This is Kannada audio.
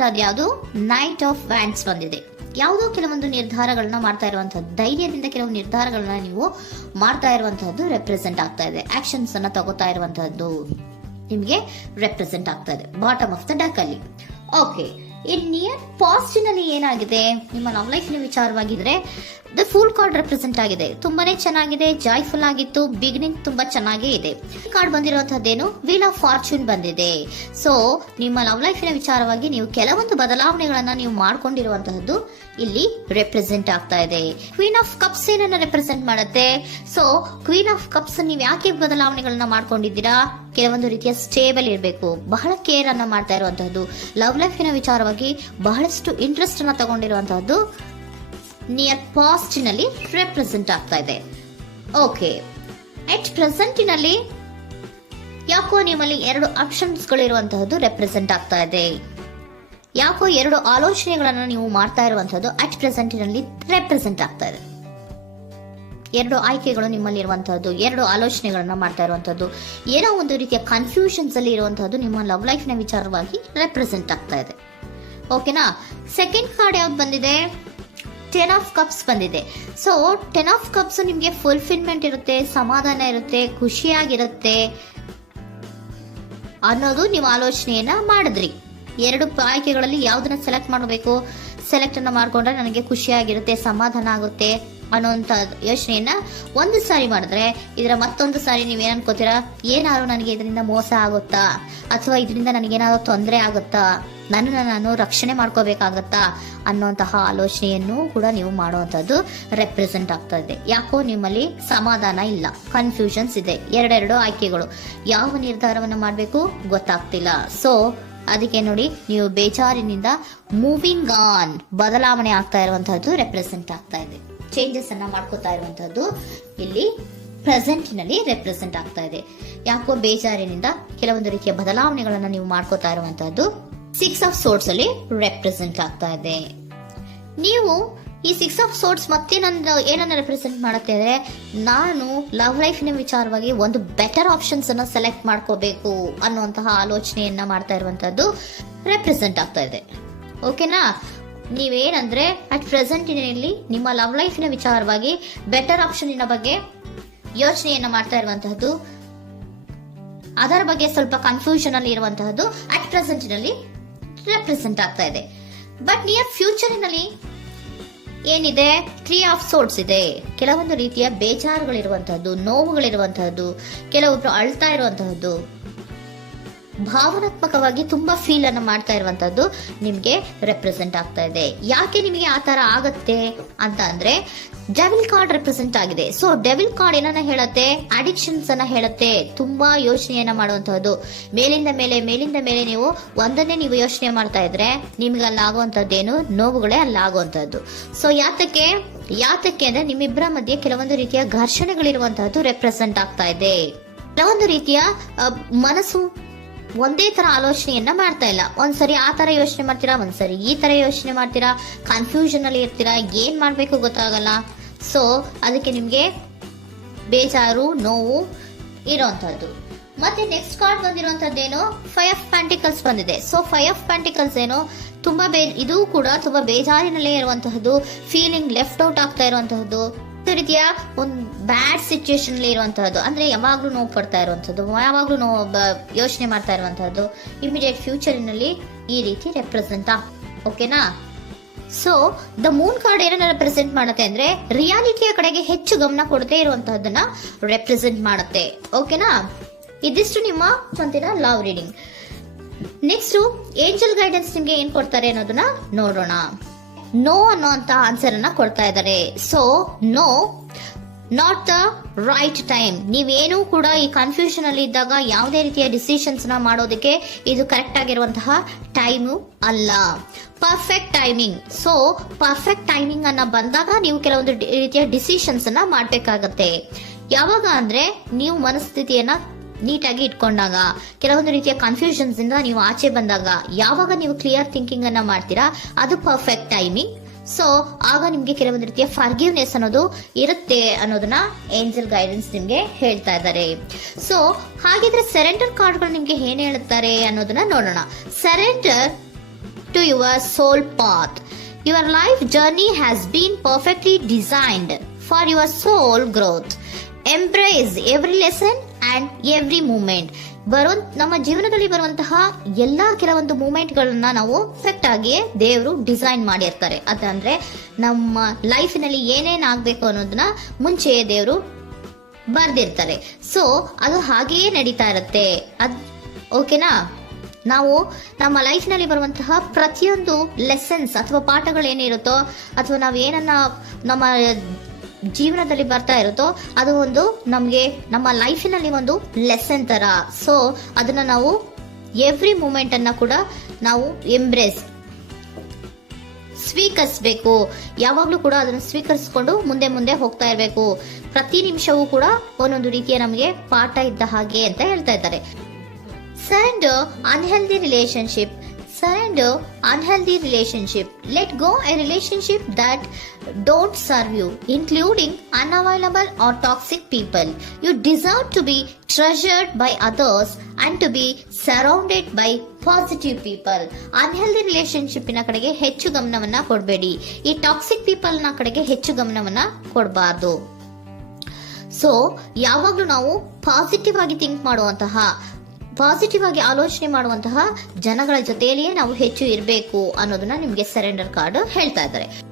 ಬಂದಿರುವಂತಹದ್ದು ಯಾವುದು? ನೈಟ್ ಆಫ್ ವ್ಯಾಂಡ್ಸ್ ಬಂದಿದೆ. ಯಾವುದೋ ಕೆಲವೊಂದು ನಿರ್ಧಾರಗಳನ್ನ ಮಾಡ್ತಾ ಇರುವಂತಹದ್ದು, ಧೈರ್ಯದಿಂದ ಕೆಲವು ನಿರ್ಧಾರಗಳನ್ನ ನೀವು ಮಾಡ್ತಾ ಇರುವಂತಹದ್ದು ರೆಪ್ರೆಸೆಂಟ್ ಆಗ್ತಾ ಇದೆ. ಆಕ್ಷನ್ಸ್ ಅನ್ನ ತಗೋತಾ ಇರುವಂತಹದ್ದು ನಿಮಗೆ ರೆಪ್ರೆಸೆಂಟ್ ಆಗ್ತಾ ಇದೆ ಬಾಟಮ್ ಆಫ್ ದ ಡಕ್ ಅಲ್ಲಿ. ಓಕೆ, ಇನ್ ನಿಯರ್ ಪಾಸಿಟಿವ್ನಲ್ಲಿ ಏನಾಗಿದೆ? ನಿಮ್ಮ ಲವ್ ಲೈಫಿನ ವಿಚಾರವಾಗಿದ್ರೆ ದ ಫೂಲ್ ಕಾರ್ಡ್ ರೆಪ್ರೆಸೆಂಟ್ ಆಗಿದೆ. ತುಂಬಾನೇ ಚೆನ್ನಾಗಿದೆ, ಜಾಯ್ಫುಲ್ ಆಗಿತ್ತು, ಬಿಗಿನಿಂಗ್ ತುಂಬಾ ಚೆನ್ನಾಗೇ ಇದೆ. ಕಾರ್ಡ್ ಬಂದಿರುವಂತಹದ್ದೇನು? ವೀಲ್ ಆಫ್ ಫಾರ್ಚೂನ್ ಬಂದಿದೆ. ಸೊ ನಿಮ್ಮ ಲವ್ ಲೈಫಿನ ವಿಚಾರವಾಗಿ ನೀವು ಕೆಲವೊಂದು ಬದಲಾವಣೆಗಳನ್ನ ನೀವು ಮಾಡ್ಕೊಂಡಿರುವಂತಹದ್ದು ಇಲ್ಲಿ ರೆಪ್ರೆಸೆಂಟ್ ಆಗ್ತಾ ಇದೆ. ಕ್ವೀನ್ ಆಫ್ ಕಪ್ಸ್ ಏನನ್ನ ರೆಪ್ರೆಸೆಂಟ್ ಮಾಡುತ್ತೆ? ಸೊ ಕ್ವೀನ್ ಆಫ್ ಕಪ್ಸ್ ನೀವು ಯಾಕೆ ಬದಲಾವಣೆಗಳನ್ನ ಮಾಡ್ಕೊಂಡಿದ್ದೀರಾ? ಕೆಲವೊಂದು ರೀತಿಯ ಸ್ಟೇಬಲ್ ಇರಬೇಕು, ಬಹಳ ಕೇರ್ ಅನ್ನ ಮಾಡ್ತಾ ಇರುವಂತಹದ್ದು, ಲವ್ ಲೈಫಿನ ವಿಚಾರವಾಗಿ ಬಹಳಷ್ಟು ಇಂಟ್ರೆಸ್ಟ್ ಅನ್ನ ತಗೊಂಡಿರುವಂತಹದ್ದು ನಿಯರ್ ಪಾಸ್ಟಿನಲ್ಲಿ ರೆಪ್ರೆಸೆಂಟ್ ಆಗ್ತಾ ಇದೆ. ಓಕೆ, ಎಟ್ ಪ್ರೆಸೆಂಟಿನಲ್ಲಿ ಯಾಕೋ ನಿಮ್ಮಲ್ಲಿ 2 ಆಪ್ಷನ್ಸ್ಗಳು ಇರುವಂತಹದ್ದು ರೆಪ್ರೆಸೆಂಟ್ ಆಗ್ತಾ ಇದೆ. ಯಾಕೋ 2 ಆಲೋಚನೆಗಳನ್ನ ನೀವು ಮಾಡ್ತಾ ಇರುವಂತಹದ್ದು ಅಟ್ ಪ್ರೆಸೆಂಟಿನಲ್ಲಿ ರೆಪ್ರೆಸೆಂಟ್ ಆಗ್ತಾ ಇದೆ. 2 ಆಯ್ಕೆಗಳು ನಿಮ್ಮಲ್ಲಿ ಇರುವಂತಹದ್ದು, 2 ಆಲೋಚನೆಗಳನ್ನ ಮಾಡ್ತಾ ಇರುವಂತಹದ್ದು, ಏನೋ ಒಂದು ರೀತಿಯ ಕನ್ಫ್ಯೂಷನ್ಸ್ ಅಲ್ಲಿ ಇರುವಂತಹದ್ದು ನಿಮ್ಮ ಲವ್ ಲೈಫ್ ನ ವಿಚಾರವಾಗಿ ರೆಪ್ರೆಸೆಂಟ್ ಆಗ್ತಾ ಇದೆ. ಓಕೆನಾ? ಸೆಕೆಂಡ್ ಕಾರ್ಡ್ ಯಾವ್ದು ಬಂದಿದೆ? 10 ಆಫ್ ಕಪ್ಸ್ ಬಂದಿದೆ. ಸೊ 10 ಆಫ್ ಕಪ್ಸ್ ನಿಮಗೆ ಫುಲ್ಫಿಲ್ಮೆಂಟ್ ಇರುತ್ತೆ, ಸಮಾಧಾನ ಇರುತ್ತೆ, ಖುಷಿಯಾಗಿರುತ್ತೆ ಅನ್ನೋದು ನೀವು ಆಲೋಚನೆಯನ್ನ ಮಾಡಿದ್ರಿ. 2 ಆಯ್ಕೆಗಳಲ್ಲಿ ಯಾವ್ದನ್ನ ಸೆಲೆಕ್ಟ್ ಮಾಡಬೇಕು? ಸೆಲೆಕ್ಟ್ ಅನ್ನ ಮಾಡ್ಕೊಂಡ್ರೆ ನನಗೆ ಖುಷಿಯಾಗಿರುತ್ತೆ, ಸಮಾಧಾನ ಆಗುತ್ತೆ ಅನ್ನೋಂಥ ಯೋಚನೆಯನ್ನ ಒಂದು ಸಾರಿ ಮಾಡಿದ್ರೆ, ಇದರ ಮತ್ತೊಂದು ಸಾರಿ ನೀವೇನ್ ಅನ್ಕೋತೀರಾ? ಏನಾದ್ರು ನನಗೆ ಇದರಿಂದ ಮೋಸ ಆಗುತ್ತಾ, ಅಥವಾ ಇದರಿಂದ ನನಗೇನಾದ್ರು ತೊಂದರೆ ಆಗುತ್ತಾ, ನನ್ನನ್ನು ನಾನು ರಕ್ಷಣೆ ಮಾಡ್ಕೋಬೇಕಾಗತ್ತಾ ಅನ್ನೋಂತಹ ಆಲೋಚನೆಯನ್ನು ಕೂಡ ನೀವು ಮಾಡುವಂತದ್ದು ರೆಪ್ರೆಸೆಂಟ್ ಆಗ್ತಾ ಇದೆ. ಯಾಕೋ ನಿಮ್ಮಲ್ಲಿ ಸಮಾಧಾನ ಇಲ್ಲ, ಕನ್ಫ್ಯೂಷನ್ಸ್ ಇದೆ, 2 ಆಯ್ಕೆಗಳು, ಯಾವ ನಿರ್ಧಾರವನ್ನು ಮಾಡಬೇಕು ಗೊತ್ತಾಗ್ತಿಲ್ಲ. ಸೊ ಅದಕ್ಕೆ ನೋಡಿ, ನೀವು ಬೇಜಾರಿನಿಂದ ಮೂವಿಂಗ್ ಆನ್, ಬದಲಾವಣೆ ಆಗ್ತಾ ಇರುವಂತಹದ್ದು ರೆಪ್ರೆಸೆಂಟ್ ಆಗ್ತಾ ಇದೆ. ಚೇಂಜಸ್ ಅನ್ನ ಮಾಡ್ಕೋತಾ ಇರುವಂತಹದ್ದು ಇಲ್ಲಿ ಪ್ರೆಸೆಂಟಿನಲ್ಲಿ ರೆಪ್ರೆಸೆಂಟ್ ಆಗ್ತಾ ಇದೆ. ಯಾಕೋ ಬೇಜಾರಿನಿಂದ ಕೆಲವೊಂದು ರೀತಿಯ ಬದಲಾವಣೆಗಳನ್ನ ನೀವು ಮಾಡ್ಕೋತಾ ಇರುವಂತಹದ್ದು 6 ಆಫ್ ಸೋರ್ಟ್ಸ್ ಅಲ್ಲಿ ರೆಪ್ರೆಸೆಂಟ್ ಆಗ್ತಾ ಇದೆ. ನೀವು ಈ 6 ಆಫ್ ಸೋರ್ಟ್ಸ್ ಮತ್ತೆ ಏನನ್ನ ರೆಪ್ರೆಸೆಂಟ್ ಮಾಡುತ್ತೆ ಅಂದ್ರೆ, ನಾನು ಲವ್ ಲೈಫಿನ ವಿಚಾರವಾಗಿ ಒಂದು ಬೆಟರ್ ಆಪ್ಷನ್ಸ್ ಅನ್ನ ಸೆಲೆಕ್ಟ್ ಮಾಡ್ಕೋಬೇಕು ಅನ್ನುವಂತಹ ಆಲೋಚನೆಯನ್ನ ಮಾಡ್ತಾ ಇರುವಂತಹದ್ದು ರೆಪ್ರೆಸೆಂಟ್ ಆಗ್ತಾ ಇದೆ. ಓಕೆನಾ? ನೀವೇನಂದ್ರೆ ಅಟ್ ಪ್ರೆಸೆಂಟಿನಲ್ಲಿ ನಿಮ್ಮ ಲವ್ ಲೈಫಿನ ವಿಚಾರವಾಗಿ ಬೆಟರ್ ಆಪ್ಷನ್ ಬಗ್ಗೆ ಯೋಚನೆಯನ್ನ ಮಾಡ್ತಾ ಇರುವಂತಹದ್ದು, ಅದರ ಬಗ್ಗೆ ಸ್ವಲ್ಪ ಕನ್ಫ್ಯೂಷನ್ ಅಲ್ಲಿ ಇರುವಂತಹದ್ದು ಅಟ್ ಪ್ರೆಸೆಂಟಿನಲ್ಲಿ ರೆಪ್ರೆಸೆಂಟ್ ಆಗ್ತಾ ಇದೆ. ಬಟ್ ನಿಯರ್ ಫ್ಯೂಚರಿನಲ್ಲಿ ಏನಿದೆ? 3 ಆಫ್ ಸೋರ್ಟ್ಸ್ ಇದೆ. ಕೆಲವೊಂದು ರೀತಿಯ ಬೇಜಾರುಗಳಿರುವಂತಹದ್ದು, ನೋವುಗಳಿರುವಂತಹದ್ದು, ಕೆಲವೊಬ್ರು ಅಳ್ತಾ ಇರುವಂತಹದ್ದು, ಭಾವನಾತ್ಮಕವಾಗಿ ತುಂಬಾ ಫೀಲ್ ಅನ್ನು ಮಾಡ್ತಾ ಇರುವಂತಹದ್ದು ನಿಮ್ಗೆ ರೆಪ್ರೆಸೆಂಟ್ ಆಗ್ತಾ ಇದೆ. ಯಾಕೆ ನಿಮಗೆ ಆ ತರ ಆಗತ್ತೆ ಅಂತ ಅಂದ್ರೆ, ಡೆವಿಲ್ ಕಾರ್ಡ್ ರೆಪ್ರೆಸೆಂಟ್ ಆಗಿದೆ. ಸೊ ಡೆವಿಲ್ ಕಾರ್ಡ್ ಏನನ್ನ ಹೇಳತ್ತೆ? ಅಡಿಕ್ಷನ್ಸ್ ಅನ್ನ ಹೇಳತ್ತೆ. ತುಂಬಾ ಯೋಚನೆಯನ್ನ ಮಾಡುವಂತಹದ್ದು, ಮೇಲಿಂದ ಮೇಲೆ ನೀವು ಒಂದನ್ನೇ ನೀವು ಯೋಚನೆ ಮಾಡ್ತಾ ಇದ್ರೆ ನಿಮ್ಗೆ ಅಲ್ಲಾಗುವಂತಹದ್ದೇನು? ನೋವುಗಳೇ ಅಲ್ಲಾಗುವಂತಹದ್ದು. ಸೊ ಯಾತಕ್ಕೆ ಅಂದ್ರೆ ನಿಮ್ಮಿಬ್ಬರ ಮಧ್ಯೆ ಕೆಲವೊಂದು ರೀತಿಯ ಘರ್ಷಣೆಗಳಿರುವಂತಹದ್ದು ರೆಪ್ರೆಸೆಂಟ್ ಆಗ್ತಾ ಇದೆ. ಕೆಲವೊಂದು ರೀತಿಯ ಮನಸ್ಸು ಒಂದೇ ತರ ಆಲೋಚನೆಯನ್ನ ಮಾಡ್ತಾ ಇಲ್ಲ. ಒಂದ್ಸರಿ ಆ ತರ ಯೋಚನೆ ಮಾಡ್ತೀರಾ, ಒಂದ್ಸರಿ ಈ ತರ ಯೋಚನೆ ಮಾಡ್ತೀರಾ, ಕನ್ಫ್ಯೂಷನ್ ಅಲ್ಲಿ ಇರ್ತೀರಾ, ಏನ್ ಮಾಡ್ಬೇಕು ಗೊತ್ತಾಗಲ್ಲ. ಸೊ ಅದಕ್ಕೆ ನಿಮ್ಗೆ ಬೇಜಾರು, ನೋವು ಇರೋಂಥದ್ದು. ಮತ್ತೆ ನೆಕ್ಸ್ಟ್ ಕಾರ್ಡ್ ಬಂದಿರುವಂತದ್ದೇನು? 5 ಆಫ್ ಪ್ಯಾಂಟಿಕಲ್ಸ್ ಬಂದಿದೆ. ಸೊ 5 ಆಫ್ ಪ್ಯಾಂಟಿಕಲ್ಸ್ ಏನು? ತುಂಬಾ ಇದು ಕೂಡ ತುಂಬಾ ಬೇಜಾರಿನಲ್ಲೇ ಇರುವಂತಹದ್ದು, ಫೀಲಿಂಗ್ ಲೆಫ್ಟ್ ಔಟ್ ಆಗ್ತಾ ಇರುವಂತಹದ್ದು, ರೀತಿಯ ಒಂದು ಬ್ಯಾಡ್ ಸಿಚುಯೇಷನ್ ಅಲ್ಲಿ ಇರುವಂತಹದ್ದು, ಅಂದ್ರೆ ಯಾವಾಗ್ಲೂ ನೋವು ಪಡ್ತಾ ಇರುವಂತಹದ್ದು, ಯಾವಾಗ್ಲೂ ಯೋಚನೆ ಮಾಡ್ತಾ ಇರುವಂತಹದ್ದು, ಇಮಿಡಿಯೇಟ್ ಫ್ಯೂಚರಿನಲ್ಲಿ ಈ ರೀತಿ ರೆಪ್ರೆಸೆಂಟ್ ಓಕೆನಾ? ಸೊ ದ ಮೂನ್ ಕಾರ್ಡ್ ಏನನ್ನ ರೆಪ್ರೆಸೆಂಟ್ ಮಾಡುತ್ತೆ ಅಂದ್ರೆ, ರಿಯಾಲಿಟಿಯ ಕಡೆಗೆ ಹೆಚ್ಚು ಗಮನ ಕೊಡದೇ ಇರುವಂತಹದ್ದನ್ನ ರೆಪ್ರೆಸೆಂಟ್ ಮಾಡುತ್ತೆ. ಓಕೆನಾ? ಇದಿಷ್ಟು ನಿಮ್ಮ ಸ್ವಂತಿನ love reading. Next angel guidance ನಿಮ್ಗೆ ಏನ್ ಕೊಡ್ತಾರೆ ಅನ್ನೋದನ್ನ ನೋಡೋಣ. ನೋ ಅನ್ನೋಂತ ಆನ್ಸರ್ ಅನ್ನ ಕೊಡ್ತಾ ಇದ್ದಾರೆ. So no, not the right time. ನೀವೇನು ಕೂಡ ಈ ಕನ್ಫ್ಯೂಷನ್ ಅಲ್ಲಿ ಇದ್ದಾಗ ಯಾವುದೇ ರೀತಿಯ ಡಿಸಿಷನ್ಸ್ ನ ಮಾಡೋದಕ್ಕೆ ಇದು ಕರೆಕ್ಟ್ ಆಗಿರುವಂತಹ ಟೈಮು ಅಲ್ಲ. Perfect timing. So perfect timing ಅನ್ನ ಬಂದಾಗ ನೀವು ಕೆಲವೊಂದು ರೀತಿಯ ಡಿಸಿಷನ್ಸ್ ಅನ್ನ ಮಾಡ್ಬೇಕಾಗತ್ತೆ. ಯಾವಾಗ ಅಂದ್ರೆ ನೀವು ಮನಸ್ಥಿತಿಯನ್ನ ನೀಟಾಗಿ ಇಟ್ಕೊಂಡಾಗ, ಕೆಲವೊಂದು ರೀತಿಯ ಕನ್ಫ್ಯೂಷನ್ಸ್ ಇಂದ ನೀವು ಆಚೆ ಬಂದಾಗ, ಯಾವಾಗ ನೀವು ಕ್ಲಿಯರ್ ಥಿಂಕಿಂಗ್ ಅನ್ನ ಮಾಡ್ತೀರಾ ಅದು ಪರ್ಫೆಕ್ಟ್ ಟೈಮಿಂಗ್. ಸೊ ಆಗ ನಿಮ್ಗೆ ಕೆಲವೊಂದು ರೀತಿಯ ಫರ್ಗಿವ್ನೆಸ್ ಅನ್ನೋದು ಇರುತ್ತೆ ಅನ್ನೋದನ್ನ ಏಂಜಲ್ ಗೈಡೆನ್ಸ್ ನಿಮ್ಗೆ ಹೇಳ್ತಾ ಇದ್ದಾರೆ. ಸೊ ಹಾಗಿದ್ರೆ ಸರೆಂಡರ್ ಕಾರ್ಡ್ಗಳು ನಿಮ್ಗೆ ಏನ್ ಹೇಳುತ್ತಾರೆ ಅನ್ನೋದನ್ನ ನೋಡೋಣ. Surrender to your soul path. Your life journey has been perfectly designed for your soul growth. Embrace every lesson and every moment. ನಮ್ಮ ಜೀವನದಲ್ಲಿ ಬರುವಂತಹ ಎಲ್ಲಾ ಕೆಲವೊಂದು ಮೂಮೆಂಟ್ಗಳನ್ನ ನಾವು ಪರ್ಫೆಕ್ಟ್ ಆಗಿ ದೇವರು ಡಿಸೈನ್ ಮಾಡಿರ್ತಾರೆ. ಅದಂದ್ರೆ ನಮ್ಮ ಲೈಫಿನಲ್ಲಿ ಏನೇನ್ ಆಗ್ಬೇಕು ಅನ್ನೋದನ್ನ ಮುಂಚೆಯೇ ದೇವರು ಬರ್ದಿರ್ತಾರೆ. ಸೊ ಅದು ಹಾಗೆಯೇ ನಡೀತಾ ಇರುತ್ತೆ. ಓಕೆನಾ? ನಾವು ನಮ್ಮ ಲೈಫ್ನಲ್ಲಿ ಬರುವಂತಹ ಪ್ರತಿಯೊಂದು ಲೆಸನ್ಸ್ ಅಥವಾ ಪಾಠಗಳೇನಿರುತ್ತೋ ಅಥವಾ ನಾವು ಏನನ್ನ ನಮ್ಮ ಜೀವನದಲ್ಲಿ ಬರ್ತಾ ಇರುತ್ತೋ ಅದು ಒಂದು ನಮಗೆ ನಮ್ಮ ಲೈಫಿನಲ್ಲಿ ಒಂದು ಲೆಸನ್ ತರ. ಸೊ ಅದನ್ನ ನಾವು ಎವ್ರಿ ಮೂಮೆಂಟ್ ಅನ್ನ ಕೂಡ ನಾವು ಎಂಬ್ರೇಸ್ ಸ್ವೀಕರಿಸಬೇಕು. ಯಾವಾಗ್ಲೂ ಕೂಡ ಅದನ್ನು ಸ್ವೀಕರಿಸಿಕೊಂಡು ಮುಂದೆ ಮುಂದೆ ಹೋಗ್ತಾ ಇರಬೇಕು. ಪ್ರತಿ ನಿಮಿಷವೂ ಕೂಡ ಒಂದೊಂದು ರೀತಿಯ ನಮಗೆ ಪಾಠ ಇದ್ದ ಹಾಗೆ ಅಂತ ಹೇಳ್ತಾ ಇದ್ದಾರೆ. Surrender unhealthy relationship. Surrender unhealthy relationship. Let go a relationship that don't serve you, including unavailable or toxic people. You deserve to be treasured by others and to be surrounded by positive people. Unhealthy relationship ನ ಕಡೆಗೆ ಹೆಚ್ಚು ಗಮನವನ್ನ ಕೊಡಬೇಡಿ. ಈ ಟಾಕ್ಸಿಕ್ ಪೀಪಲ್ ನ ಕಡೆಗೆ ಹೆಚ್ಚು ಗಮನವನ್ನ ಕೊಡಬಾರ್ದು. ಸೊ ಯಾವಾಗ್ಲೂ ನಾವು ಪಾಸಿಟಿವ್ ಆಗಿ ಥಿಂಕ್ ಮಾಡುವಂತಹ, ಪಾಸಿಟಿವ್ ಆಗಿ ಆಲೋಚನೆ ಮಾಡುವಂತಹ ಜನಗಳ ಜೊತೆಯಲ್ಲಿಯೇ ನಾವು ಹೆಚ್ಚು ಇರಬೇಕು ಅನ್ನೋದನ್ನ ನಿಮ್ಗೆ ಸರೆಂಡರ್ ಕಾರ್ಡ್ ಹೇಳ್ತಾ ಇದ್ದಾರೆ.